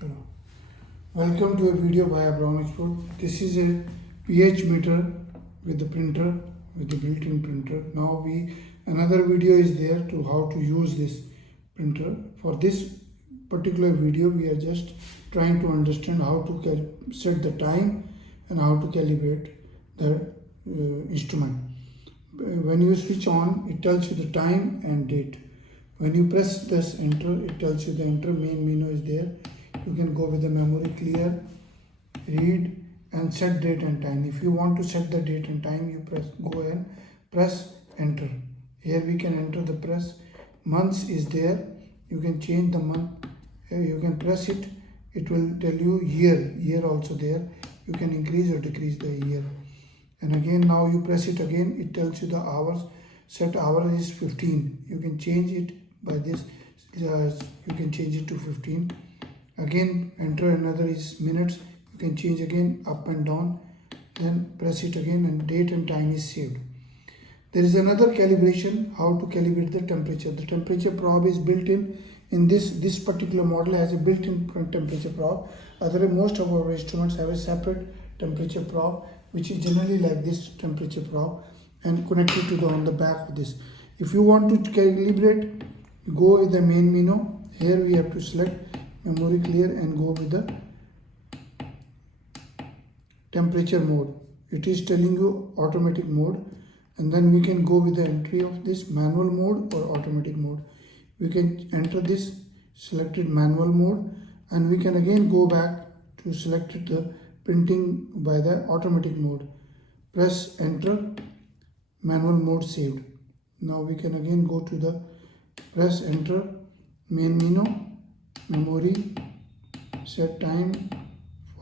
Chalo. Welcome to a video by Brown Export. This is a pH meter with the printer, with the built-in printer. Now another video is there to how to use this printer. For this particular video, we are just trying to understand how to set the time and how to calibrate the instrument. When you switch on, it tells you the time and date. When you press this enter, it tells you the enter main menu is there. You can go with the memory clear, read and set date and time. If you want to set the date and time, you go and press enter. Here we can enter the press. Months is there. You can change the month. You can press it. It will tell you year also there. You can increase or decrease the year. And again, now you press it again. It tells you the hours. Set hour is 15. You can change it by this. You can change it to 15. Again, enter another is minutes. You can change again up and down. Then press it again and date and time is saved. There is another calibration, how to calibrate the temperature. The temperature probe is built in this particular model has a built-in temperature probe. Otherwise, most of our instruments have a separate temperature probe, which is generally like this temperature probe and connected to on the back of this. If you want to calibrate, go with the main menu. Here we have to select memory clear and go with the temperature mode. It is telling you automatic mode, and then we can go with the entry of this manual mode or automatic mode. We can enter this selected manual mode, and we can again go back to select the printing by the automatic mode. Press enter, manual mode saved. Now we can again go to the press enter, main menu, memory, set time,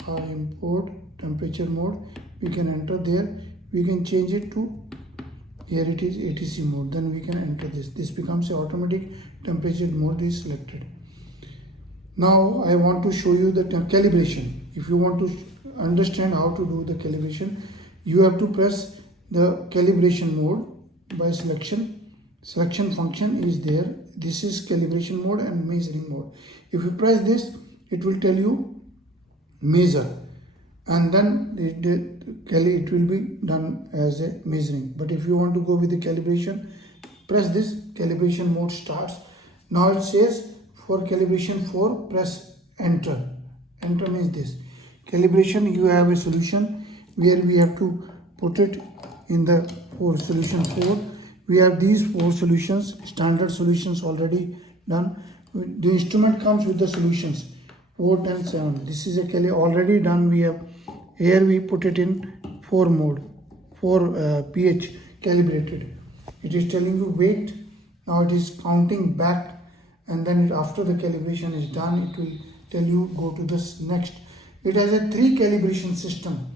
import, temperature mode. We can enter there. We can change it to, here it is ATC mode. Then we can enter this. This becomes a automatic temperature mode is selected. Now I want to show you the calibration. If you want to understand how to do the calibration, you have to press the calibration mode by selection. Selection function is there. This is calibration mode and measuring mode. If you press this, it will tell you measure, and then it will be done as a measuring. But if you want to go with the calibration, press this, calibration mode starts. Now it says for calibration 4, press enter. Enter means this. Calibration, you have a solution where we have to put it in the solution 4. We have these 4 solutions, standard solutions already done. The instrument comes with the solutions 4, 10, 7. This is already done. We have here we put it in 4 mode, 4 pH calibrated. It is telling you wait. Now it is counting back, and then after the calibration is done, it will tell you go to this next. It has a 3 calibration system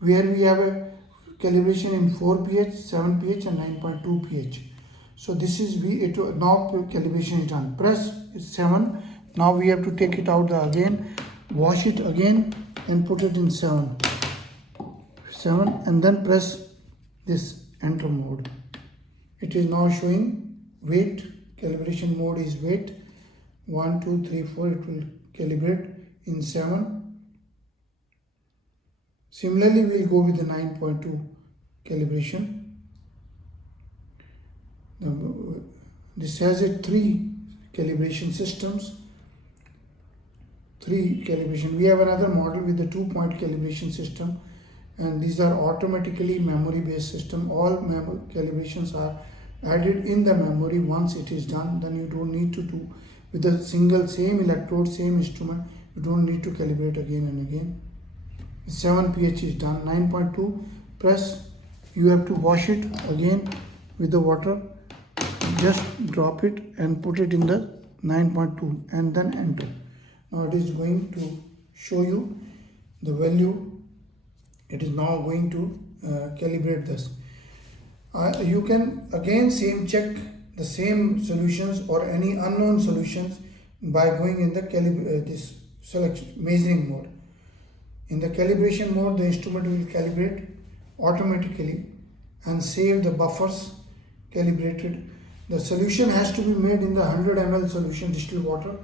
where we have a calibration in 4 pH, 7 pH and 9.2 pH. So this is now calibration is done. Press 7. Now we have to take it out again, wash it again and put it in 7 and then press this enter mode. It is now showing wait. Calibration mode is wait. 1, 2, 3, 4. It will calibrate in 7. Similarly, we will go with the 9.2 calibration. This has a 3 calibration systems. 3 calibration. We have another model with the 2-point calibration system, and these are automatically memory based system. All calibrations are added in the memory. Once it is done, then you don't need to do with the same electrode, same instrument. You don't need to calibrate again and again. 7 pH is done. 9.2, press. You have to wash it again with the water. Just drop it and put it in the 9.2 and then enter. Now it is going to show you the value. It is now going to calibrate this. You can again check the same solutions or any unknown solutions by going in the this selection measuring mode. In the calibration mode, the instrument will calibrate automatically and save the buffers calibrated. The solution has to be made in the 100 ml solution distilled water.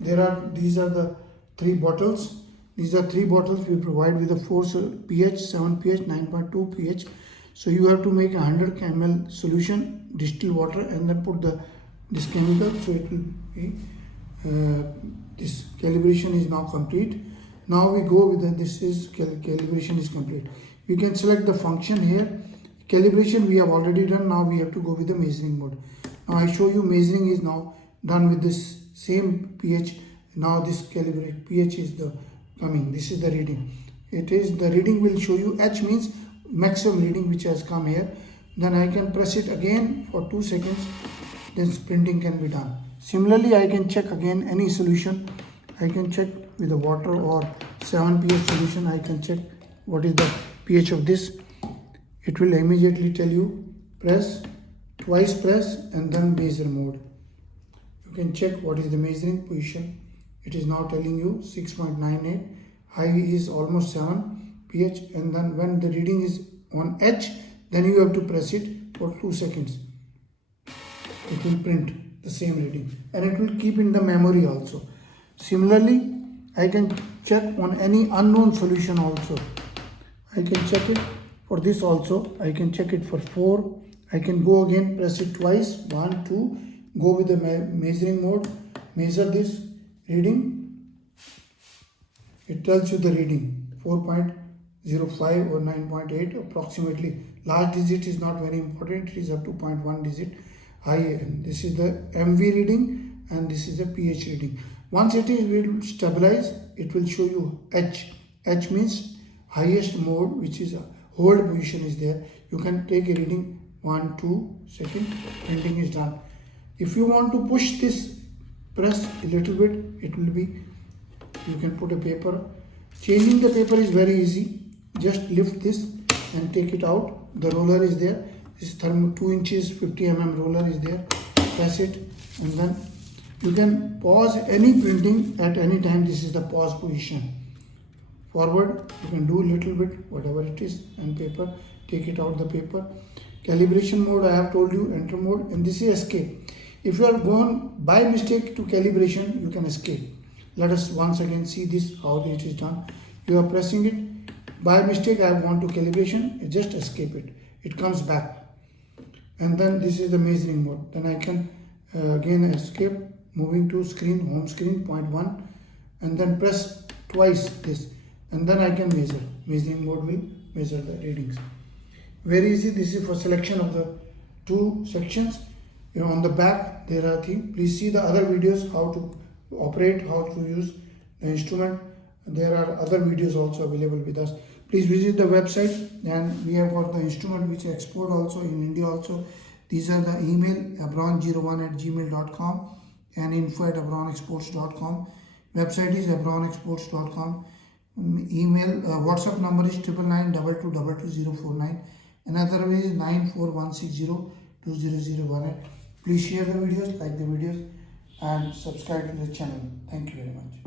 These are the 3 bottles. These are 3 bottles we provide with a 4 pH, 7 pH, 9.2 pH. So you have to make a 100 ml solution, distill water, and then put this chemical. So it will be this calibration is now complete. Now we go with calibration is complete. You can select the function here. Calibration we have already done. Now we have to go with the measuring mode. Now I show you measuring is now done with this same pH. Now this calibrate pH is the coming. This is the reading. It is the reading will show you. H means maximum reading which has come here. Then I can press it again for 2 seconds. Then printing can be done. Similarly, I can check again any solution. I can check with the water or 7 pH solution. I can check what is the pH of this. It will immediately tell you press, twice press, and then measure mode. You can check what is the measuring position. It is now telling you 6.98. High is almost 7 pH, and then when the reading is on H, then you have to press it for 2 seconds. It will print the same reading, and it will keep in the memory also. Similarly, I can check on any unknown solution also. I can check it for this also. I can check it for 4. I can go again, press it twice, 1, 2, go with the measuring mode, measure this reading. It tells you the reading 4.05 or 9.8 approximately. Last digit is not very important, it is up to 0.1 digit high, and this is the MV reading and this is the pH reading. Once it will stabilize, it will show you H. H means highest mode, which is a hold position is there. You can take a reading 1, 2 seconds, printing is done. If you want to push this, press a little bit, it will be, you can put a paper. Changing the paper is very easy. Just lift this and take it out. The roller is there. This 2 inches 50 mm roller is there. Press it, and then you can pause any printing at any time. This is the pause position. Forward, you can do a little bit, whatever it is, and paper, take it out the paper. Calibration mode, I have told you, enter mode, and this is escape. If you are gone by mistake to calibration, you can escape. Let us once again see this, how it is done. You are pressing it, by mistake I want to calibration, just escape it. It comes back. And then this is the measuring mode. Then I can again escape, moving to screen, home screen, 0.1, and then press twice this, and then I can measure. Measuring mode will measure the readings. Very easy. This is for selection of the 2 sections. On the back there are things. Please see the other videos, how to operate, how to use the instrument. There are other videos also available with us. Please visit the website, and we have got the instrument which export also in India also. These are the email abron01@gmail.com and info@abronexports.com. Website is abronexports.com. Email WhatsApp number is 99922222049. Another way is 94160200018. Please share the videos, like the videos, and subscribe to the channel. Thank you very much.